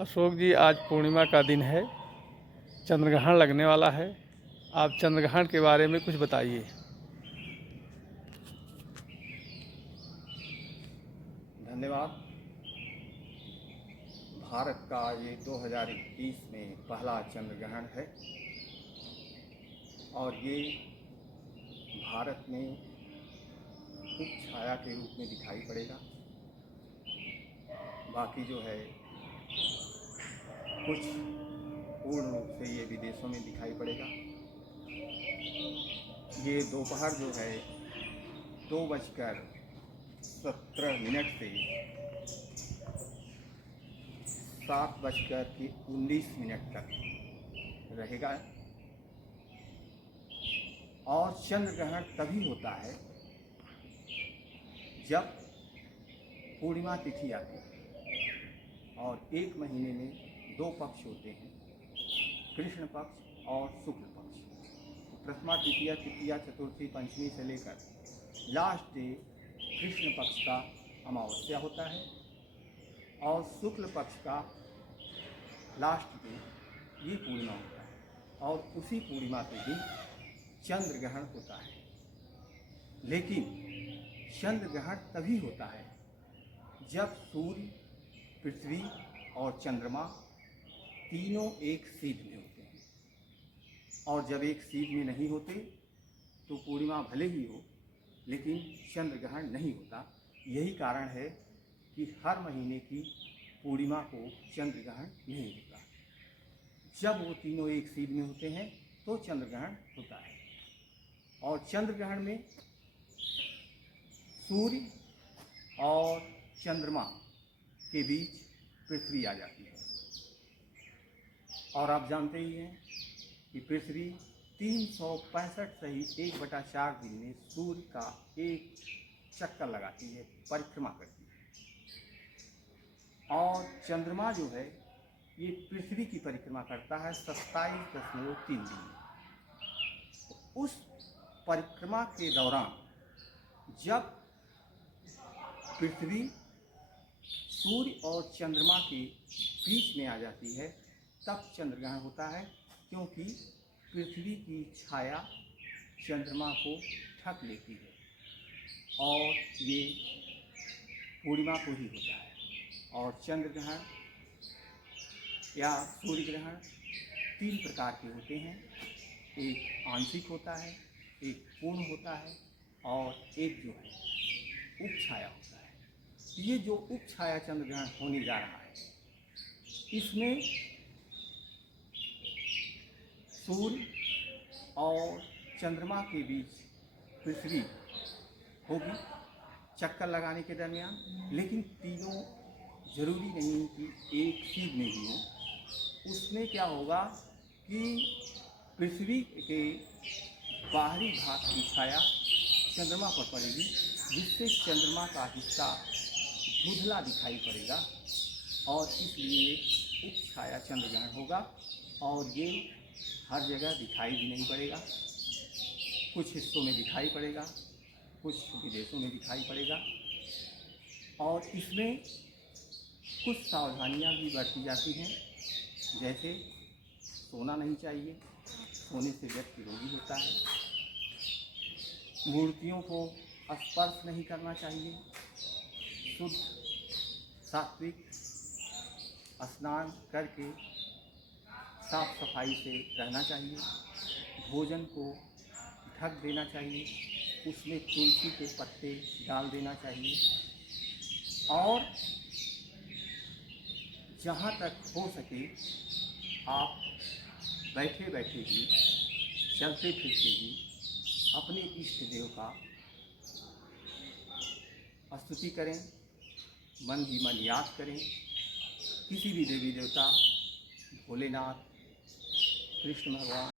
अशोक जी, आज पूर्णिमा का दिन है। चंद्रग्रहण लगने वाला है। आप चंद्रग्रहण के बारे में कुछ बताइए। धन्यवाद। भारत का ये 2021 में पहला चंद्र ग्रहण है और ये भारत में उप छाया के रूप में दिखाई पड़ेगा। बाकी जो है कुछ पूर्ण रूप से ये विदेशों में दिखाई पड़ेगा। ये दोपहर जो है 2:17 से 7:19 तक रहेगा। और चंद्र ग्रहण तभी होता है जब पूर्णिमा तिथि आती है और एक महीने में दो पक्ष होते हैं, कृष्ण पक्ष और शुक्ल पक्ष। प्रथमा द्वितीया तृतीया चतुर्थी पंचमी से लेकर लास्ट डे कृष्ण पक्ष का अमावस्या होता है और शुक्ल पक्ष का लास्ट डे ये पूर्णिमा होता है और उसी पूर्णिमा के दिन चंद्र ग्रहण होता है। लेकिन चंद्र ग्रहण तभी होता है जब सूर्य, पृथ्वी और चंद्रमा तीनों एक सीध में होते हैं। और जब एक सीध में नहीं होते तो पूर्णिमा भले ही हो लेकिन चंद्र ग्रहण नहीं होता। यही कारण है कि हर महीने की पूर्णिमा को चंद्र ग्रहण नहीं होता। जब वो तीनों एक सीध में होते हैं तो चंद्र ग्रहण होता है। और चंद्र ग्रहण में सूर्य और चंद्रमा के बीच पृथ्वी आ जाती है। और आप जानते ही हैं कि पृथ्वी 365 सही 1/4 दिन में सूर्य का एक चक्कर लगाती है, परिक्रमा करती है। और चंद्रमा जो है ये पृथ्वी की परिक्रमा करता है 27.3 दिन में। उस परिक्रमा के दौरान जब पृथ्वी सूर्य और चंद्रमा के बीच में आ जाती है तब चंद्र ग्रहण होता है, क्योंकि पृथ्वी की छाया चंद्रमा को ढक लेती है और ये पूर्णिमा को ही होता है। और चंद्र ग्रहण या सूर्य ग्रहण 3 प्रकार के होते हैं। एक आंशिक होता है, एक पूर्ण होता है और एक जो है उप छाया होता है। ये जो उप छाया चंद्र ग्रहण होने जा रहा है इसमें सूर्य और चंद्रमा के बीच पृथ्वी होगी चक्कर लगाने के दरमियान, लेकिन तीनों जरूरी नहीं कि एक सीध में ही हो। उसमें क्या होगा कि पृथ्वी के बाहरी भाग की छाया चंद्रमा पर पड़ेगी, जिससे चंद्रमा का हिस्सा धुंधला दिखाई पड़ेगा और इसलिए उप छाया चंद्र ग्रहण होगा। और ये हर जगह दिखाई भी नहीं पड़ेगा, कुछ हिस्सों में दिखाई पड़ेगा, कुछ विदेशों में दिखाई पड़ेगा। और इसमें कुछ सावधानियां भी बरती जाती हैं, जैसे सोना नहीं चाहिए, सोने से व्यक्ति रोगी होता है। मूर्तियों को स्पर्श नहीं करना चाहिए। शुद्ध सात्विक स्नान करके साफ सफाई से रहना चाहिए। भोजन को ढक देना चाहिए, उसमें तुलसी के पत्ते डाल देना चाहिए। और जहाँ तक हो सके आप बैठे बैठे ही, चलते फिरते ही अपने इष्ट देव का स्तुति करें, मन ही मन याद करें। किसी भी देवी देवता, भोलेनाथ, कृष्ण भगवान